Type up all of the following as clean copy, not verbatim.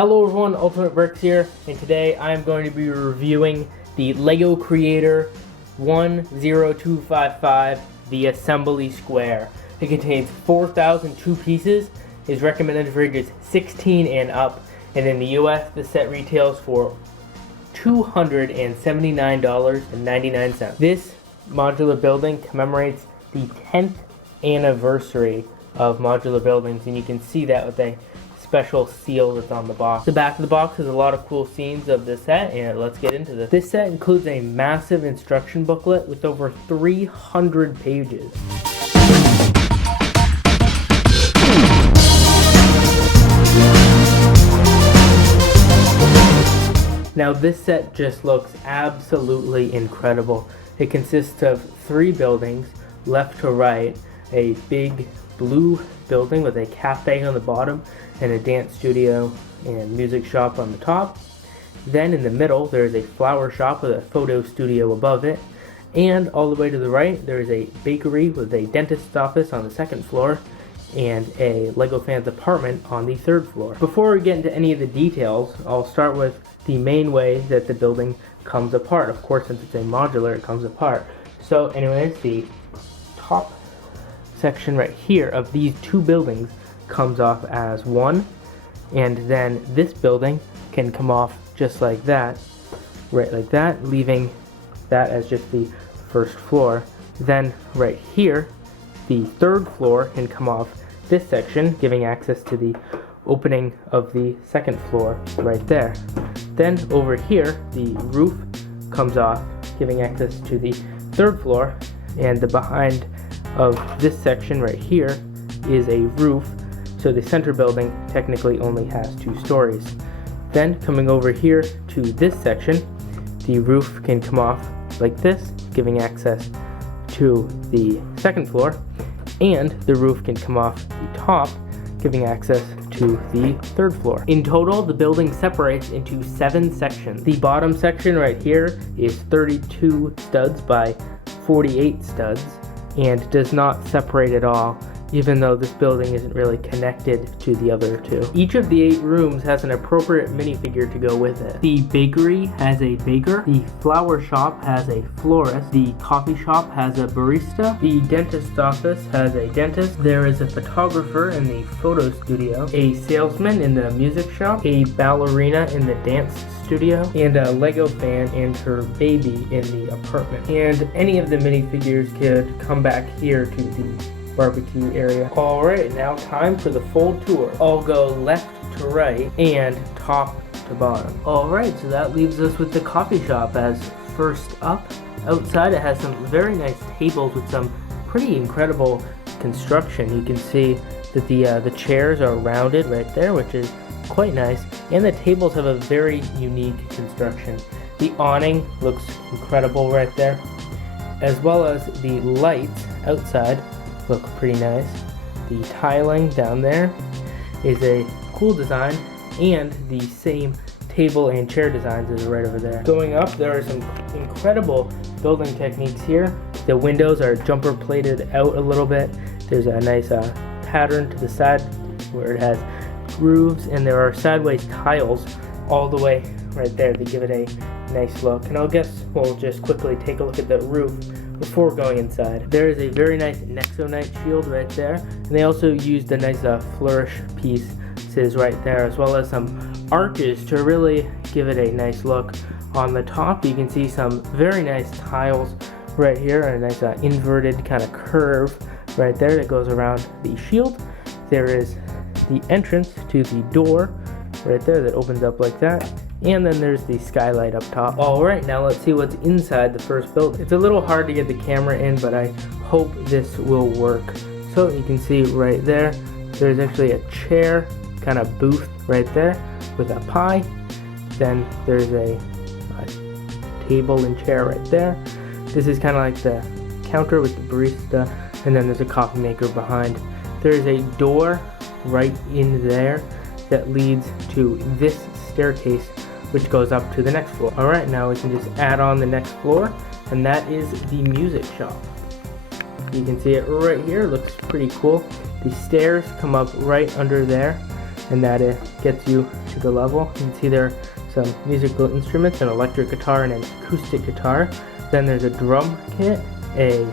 Hello everyone, Ultimate Bricks here, and today I am going to be reviewing the LEGO Creator 10255, the Assembly Square. It contains 4,002 pieces, is recommended for ages 16 and up, and in the US the set retails for $279.99. This modular building commemorates the 10th anniversary of modular buildings, and you can see that with a special seal that's on the box. The back of the box has a lot of cool scenes of the set, and let's get into this. This set includes a massive instruction booklet with over 300 pages. Now this set just looks absolutely incredible. It consists of 3 buildings, left to right, a big blue building with a cafe on the bottom and a dance studio and music shop on the top. Then in the middle there is a flower shop with a photo studio above it, and all the way to the right there is a bakery with a dentist's office on the 2nd floor and a LEGO Fans apartment on the 3rd floor. Before we get into any of the details, I'll start with the main way that the building comes apart. Of course, since it's a modular, it comes apart. So anyways, the top section right here of these 2 buildings comes off as one, and then this building can come off just like that, right like that, leaving that as just the 1st floor. Then right here, the 3rd floor can come off this section, giving access to the opening of the 2nd floor right there. Then over here, the roof comes off, giving access to the 3rd floor, and the behind of this section right here is a roof, so the center building technically only has 2 stories. Then coming over here to this section, the roof can come off like this, giving access to the 2nd floor, and the roof can come off the top, giving access to the 3rd floor. In total, the building separates into 7 sections. The bottom section right here is 32 studs by 48 studs, and does not separate at all, even though this building isn't really connected to the other 2. Each of the 8 rooms has an appropriate minifigure to go with it. The bakery has a baker, the flower shop has a florist, the coffee shop has a barista, the dentist's office has a dentist, there is a photographer in the photo studio, a salesman in the music shop, a ballerina in the dance studio, and a LEGO fan and her baby in the apartment. And any of the minifigures could come back here to the barbecue area. Alright, now time for the full tour. I'll go left to right and top to bottom. Alright, so that leaves us with the coffee shop as first up. Outside it has some very nice tables with some pretty incredible construction. You can see that the chairs are rounded right there, which is quite nice, and the tables have a very unique construction. The awning looks incredible right there, as well as the lights outside look pretty nice. The tiling down there is a cool design, and the same table and chair designs is right over there. Going up, there are some incredible building techniques here. The windows are jumper plated out a little bit. There's a nice pattern to the side where it has grooves, and there are sideways tiles all the way right there to give it a nice look. And I guess we'll just quickly take a look at the roof before going inside. There is a very nice Nexonite shield right there, and they also used a nice flourish pieces right there, as well as some arches to really give it a nice look. On the top you can see some very nice tiles right here, and a nice inverted kind of curve right there that goes around the shield. There is the entrance to the door right there that opens up like that, and then there's the skylight up top. Alright, now let's see what's inside the first building. It's a little hard to get the camera in, but I hope this will work. So you can see right there, there's actually a chair kind of booth right there with a pie. Then there's a table and chair right there. This is kind of like the counter with the barista, and then there's a coffee maker behind. There's a door right in there that leads to this staircase, which goes up to the next floor. Alright, now we can just add on the next floor, and that is the music shop. You can see it right here, looks pretty cool. The stairs come up right under there, and that it gets you to the level. You can see there are some musical instruments, an electric guitar and an acoustic guitar. Then there's a drum kit, a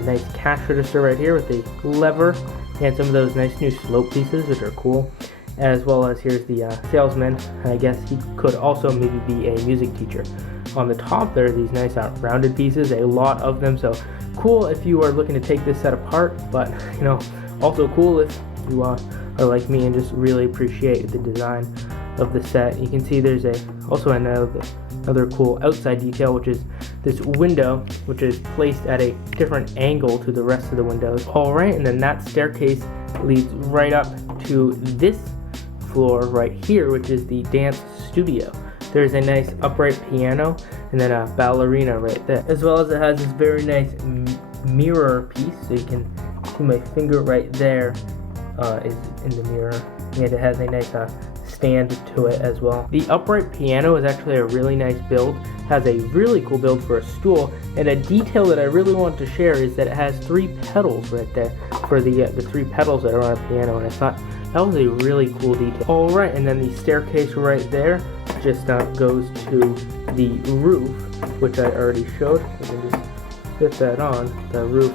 nice cash register right here with a lever, and some of those nice new slope pieces, which are cool. As well as here's the salesman. I guess he could also maybe be a music teacher. On the top there are these nice rounded pieces, a lot of them, so cool if you are looking to take this set apart, but you know, also cool if you are like me and just really appreciate the design of the set. You can see there's also another cool outside detail, which is this window, which is placed at a different angle to the rest of the windows. Alright, and then that staircase leads right up to this floor right here, which is the dance studio. There's a nice upright piano and then a ballerina right there, as well as it has this very nice mirror piece, so you can see my finger right there is in the mirror, and it has a nice stand to it as well. The upright piano is actually a really nice build, has a really cool build for a stool, and a detail that I really want to share is that it has 3 pedals right there for the 3 pedals that are on a piano, and I thought that was a really cool detail. Alright, and then the staircase right there just goes to the roof, which I already showed. I can just fit that on. The roof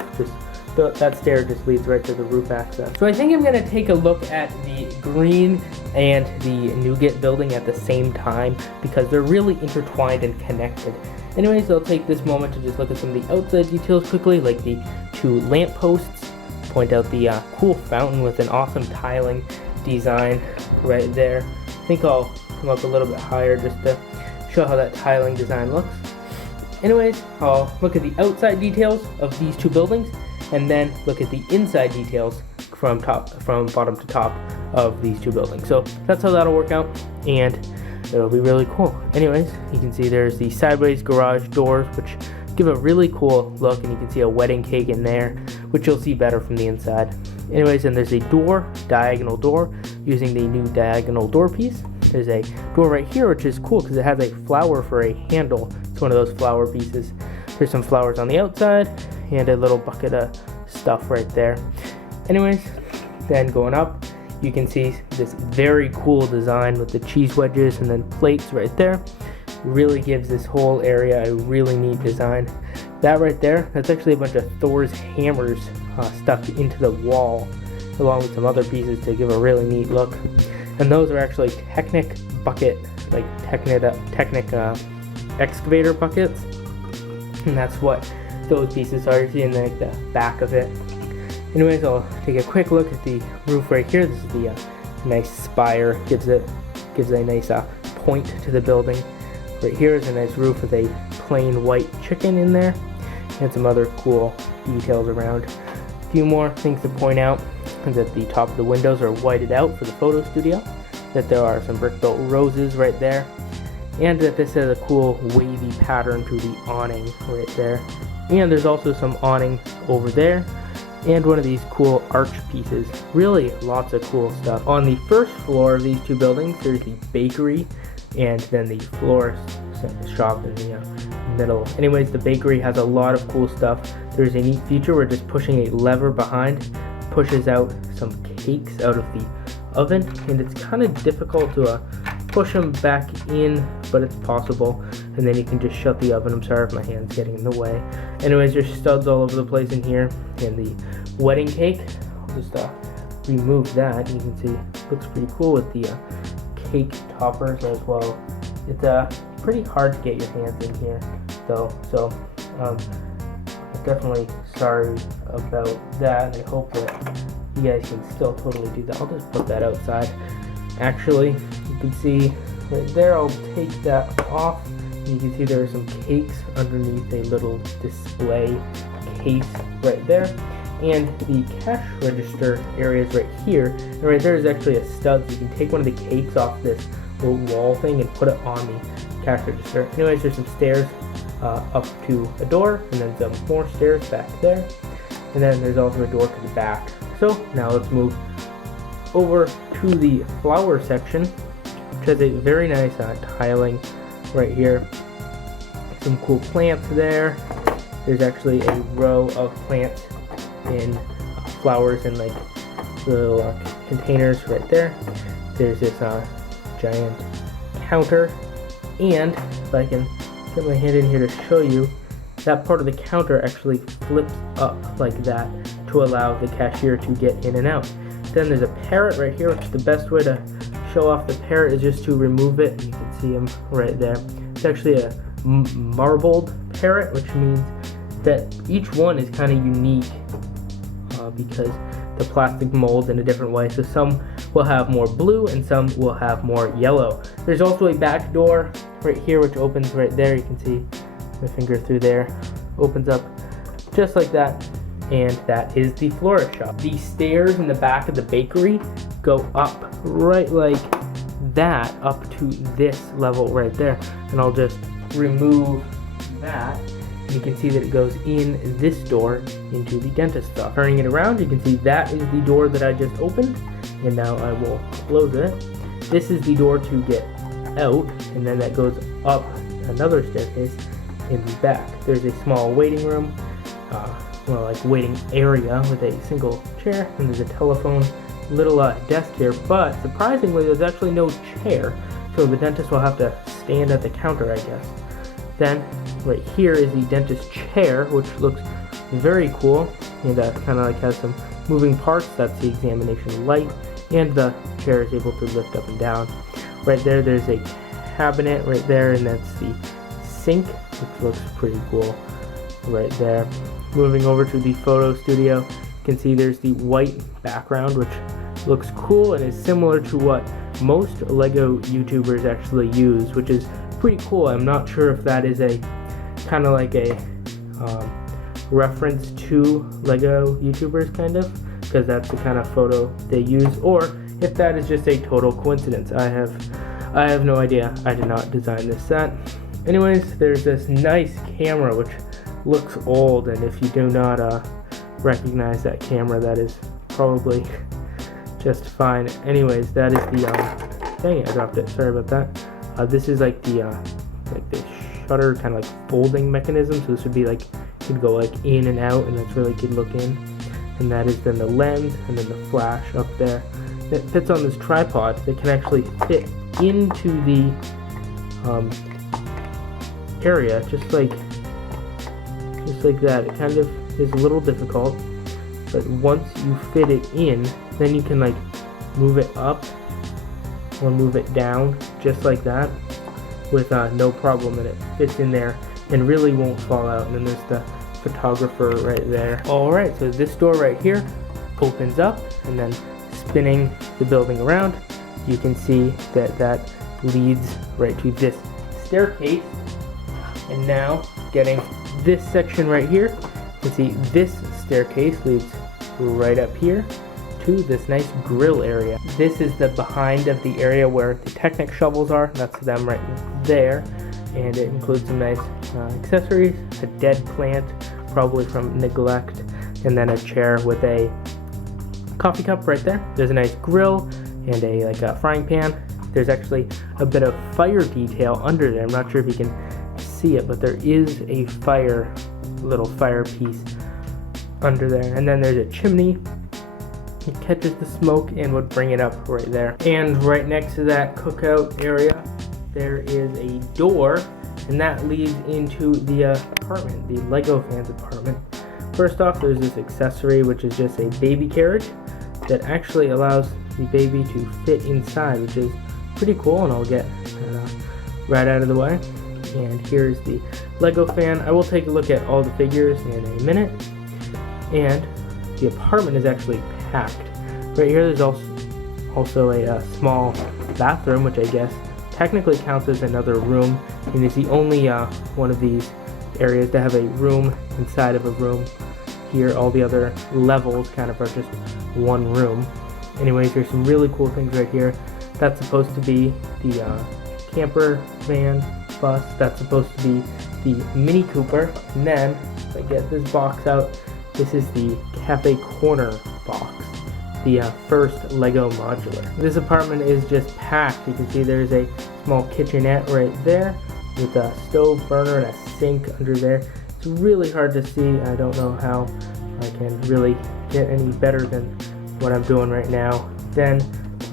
that stair just leads right to the roof access. So I think I'm going to take a look at the green and the nougat building at the same time because they're really intertwined and connected. Anyways, I'll take this moment to just look at some of the outside details quickly, like the 2 lampposts. Point out the cool fountain with an awesome tiling design right there. I think I'll come up a little bit higher just to show how that tiling design looks. Anyways, I'll look at the outside details of these 2 buildings and then look at the inside details from bottom to top of these 2 buildings. So that's how that'll work out, and it'll be really cool. Anyways, you can see there's the sideways garage doors, which give a really cool look, and you can see a wedding cake in there, which you'll see better from the inside. Anyways, and there's a diagonal door, using the new diagonal door piece. There's a door right here, which is cool because it has a flower for a handle. It's one of those flower pieces. There's some flowers on the outside, and a little bucket of stuff right there. Anyways, then going up, you can see this very cool design with the cheese wedges and then plates right there. Really gives this whole area a really neat design. That right there, that's actually a bunch of Thor's hammers stuck into the wall, along with some other pieces to give a really neat look. And those are actually Technic bucket, like Technic excavator buckets. And that's what those pieces are. You see in like the back of it. Anyways, I'll take a quick look at the roof right here. This is the nice spire, gives a nice point to the building. Right here is a nice roof with a plain white chicken in there, and some other cool details around. A few more things to point out is that the top of the windows are whited out for the photo studio, that there are some brick-built roses right there, and that this has a cool wavy pattern to the awning right there. And there's also some awning over there, and one of these cool arch pieces. Really lots of cool stuff. On the first floor of these 2 buildings, there's the bakery, and then the florist shop in the middle. Anyways, the bakery has a lot of cool stuff. There's a neat feature where just pushing a lever behind pushes out some cakes out of the oven, and it's kind of difficult to push them back in, but it's possible. And then you can just shut the oven. I'm sorry if my hand's getting in the way. Anyways, there's studs all over the place in here, and the wedding cake, I'll just remove that. You can see it looks pretty cool with the cake toppers as well. It's pretty hard to get your hands in here though, so I'm definitely sorry about that, and I hope that you guys can still totally do that. I'll just put that outside. Actually, you can see right there, I'll take that off. You can see there are some cakes underneath a little display case right there, and the cash register area is right here, and right there is actually a stud, so you can take one of the cakes off this little wall thing and put it on the cash register. Anyways, there's some stairs up to a door, and then some more stairs back there, and then there's also a door to the back. So now let's move over to the flower section, which has a very nice tiling right here. Some cool plants there. There's actually a row of plants in flowers and like little containers right there. There's this giant counter, and if I can get my hand in here to show you, that part of the counter actually flips up like that to allow the cashier to get in and out. Then there's a parrot right here, which is the best way to show off the parrot is just to remove it. You can see him right there. It's actually a marbled parrot, which means that each one is kind of unique because the plastic molds in a different way. So some will have more blue and some will have more yellow. There's also a back door right here which opens right there. You can see my finger through there. Opens up just like that, and that is the florist shop. The stairs in the back of the bakery go up right like that up to this level right there, and I'll just remove that. You can see that it goes in this door into the dentist's office. Turning it around, you can see that is the door that I just opened, and now I will close it. This is the door to get out, and then that goes up another staircase in the back. There's a small waiting room, like waiting area with a single chair, and there's a telephone, little desk here, but surprisingly there's actually no chair, so the dentist will have to stand at the counter, I guess. Then right here is the dentist chair, which looks very cool, and kind of like has some moving parts. That's the examination light, and the chair is able to lift up and down. Right there, there's a cabinet right there, and that's the sink, which looks pretty cool right there. Moving over to the photo studio, you can see there's the white background, which looks cool and is similar to what most Lego YouTubers actually use, which is pretty cool. I'm not sure if that is a kind of like a reference to Lego YouTubers, kind of, because that's the kind of photo they use, or if that is just a total coincidence. I have no idea. I did not design this set. Anyways, there's this nice camera which looks old, and if you do not recognize that camera, that is probably just fine. Anyways, that is the dang it, I dropped it. Sorry about that. This is like the shutter kind of like folding mechanism. So this would be like, you could go like in and out, and that's really good looking. And that is then the lens, and then the flash up there. It fits on this tripod. They can actually fit into the area, just like that. It kind of is a little difficult, but once you fit it in, then you can like move it up or move it down just like that with no problem, and it fits in there and really won't fall out. And then there's the photographer right there. Alright, so this door right here opens up, and then spinning the building around, you can see that that leads right to this staircase. And now getting this section right here, you can see this staircase leads right up here to this nice grill area. This is the behind of the area where the Technic shovels are. That's them right there, and it includes some nice accessories, a dead plant, probably from neglect, and then a chair with a coffee cup right there. There's a nice grill and a frying pan. There's actually a bit of fire detail under there. I'm not sure if you can see it, but there is a little fire piece under there. And then there's a chimney. It catches the smoke and would bring it up right there. And right next to that cookout area, there is a door, and that leads into the apartment, the Lego fans apartment. First off, there's this accessory, which is just a baby carriage that actually allows the baby to fit inside, which is pretty cool, and I'll get right out of the way. And here's the Lego fan. I will take a look at all the figures in a minute. And the apartment is actually packed. Right here there's also a small bathroom, which I guess technically counts as another room, and it's the only one of these areas to have a room inside of a room. Here all the other levels kind of are just one room. Anyways, there's some really cool things right here. That's supposed to be the camper van bus. That's supposed to be the Mini Cooper. And then, if I get this box out, this is the Cafe Corner box, the first Lego modular. This apartment is just packed. You can see there's a small kitchenette right there with a stove burner and a sink under there. It's really hard to see. I don't know how I can really get any better than what I'm doing right now. Then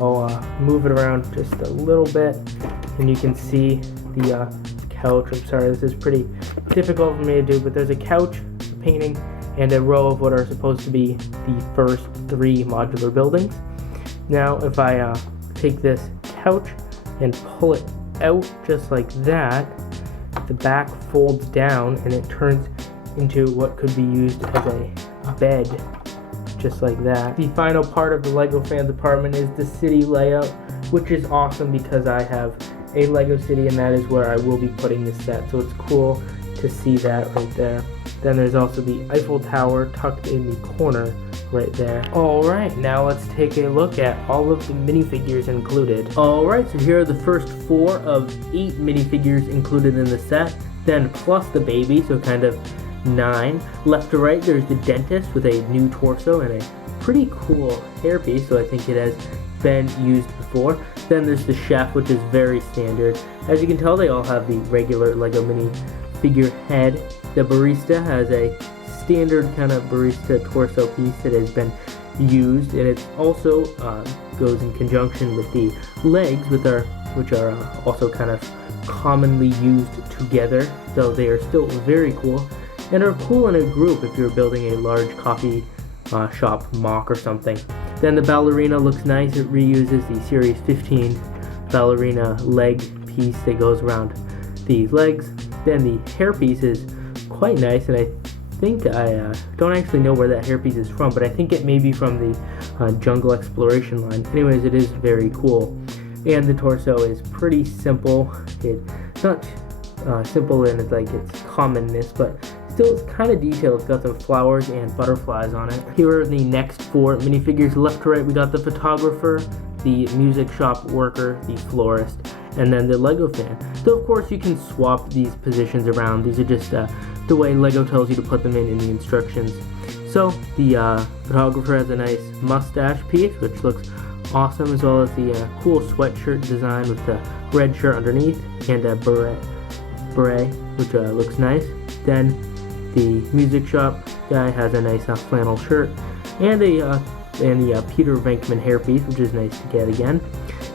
I'll move it around just a little bit, and you can see the couch. I'm sorry, this is pretty difficult for me to do, but there's a couch, a painting, and a row of what are supposed to be the first 3 modular buildings. Now, if I take this couch and pull it out just like that, the back folds down and it turns into what could be used as a bed, just like that. The final part of the Lego Fans apartment is the city layout, which is awesome because I have a Lego city and that is where I will be putting this set, so it's cool to see that right there. Then there's also the Eiffel Tower tucked in the corner right there. Alright, now let's take a look at all of the minifigures included. Alright, so here are the first 4 of 8 minifigures included in the set, then plus the baby, so kind of 9. Left to right, there's the dentist with a new torso and a pretty cool hairpiece, so I think it has been used before. Then there's the chef, which is very standard. As you can tell, they all have the regular Lego minifigure head. The barista has a standard kind of barista torso piece that has been used, and it also goes in conjunction with the legs, which are also kind of commonly used together, so they are still very cool and are cool in a group if you're building a large coffee shop mock or something. Then the ballerina looks nice. It reuses the Series 15 ballerina leg piece that goes around the legs. Then the hairpiece is quite nice, and I think I don't actually know where that hairpiece is from, but I think it may be from the Jungle Exploration line. Anyways, it is very cool. And the torso is pretty simple. It's not simple in its commonness, but still it's kind of detailed. It's got some flowers and butterflies on it. Here are the next 4 minifigures. Left to right, we got the photographer, the music shop worker, the florist, and then the Lego fan. So of course you can swap these positions around. These are just the way Lego tells you to put them in the instructions. So the photographer has a nice mustache piece, which looks awesome, as well as the cool sweatshirt design with the red shirt underneath and a beret, which looks nice. Then the music shop guy has a nice flannel shirt and the Peter Venkman hairpiece, which is nice to get again.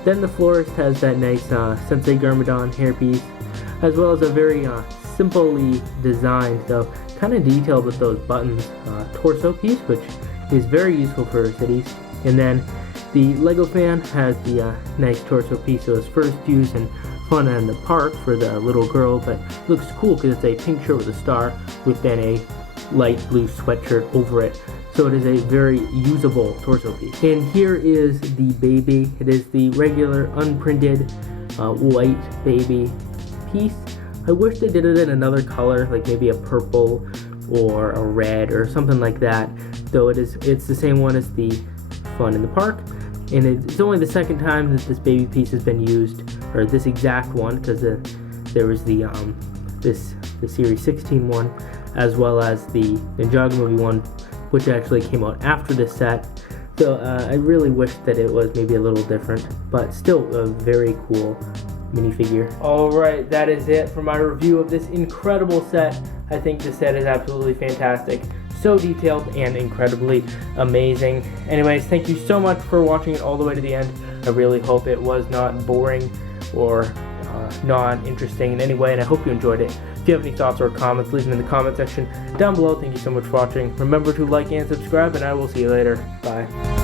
Then the florist has that nice Sensei Garmadon hairpiece, as well as a very simply designed, though kind of detailed with those buttons, torso piece, which is very useful for cities. And then the Lego fan has the nice torso piece, so it's first used in fun in the park for the little girl, but it looks cool because it's a pink shirt with a star with then a light blue sweatshirt over it. So it is a very usable torso piece. And here is the baby. It is the regular unprinted white baby piece. I wish they did it in another color, like maybe a purple or a red or something like that. Though it's the same one as the Fun in the Park. And it's only the second time that this baby piece has been used, or this exact one, because there was the Series 16 one, as well as the Ninjago movie one, which actually came out after this set. So I really wish that it was maybe a little different, but still a very cool minifigure. Alright, that is it for my review of this incredible set. I think this set is absolutely fantastic. So detailed and incredibly amazing. Anyways, thank you so much for watching it all the way to the end. I really hope it was not boring or not interesting in any way, and I hope you enjoyed it. If you have any thoughts or comments, leave them in the comment section down below. Thank you so much for watching. Remember to like and subscribe, and I will see you later. Bye.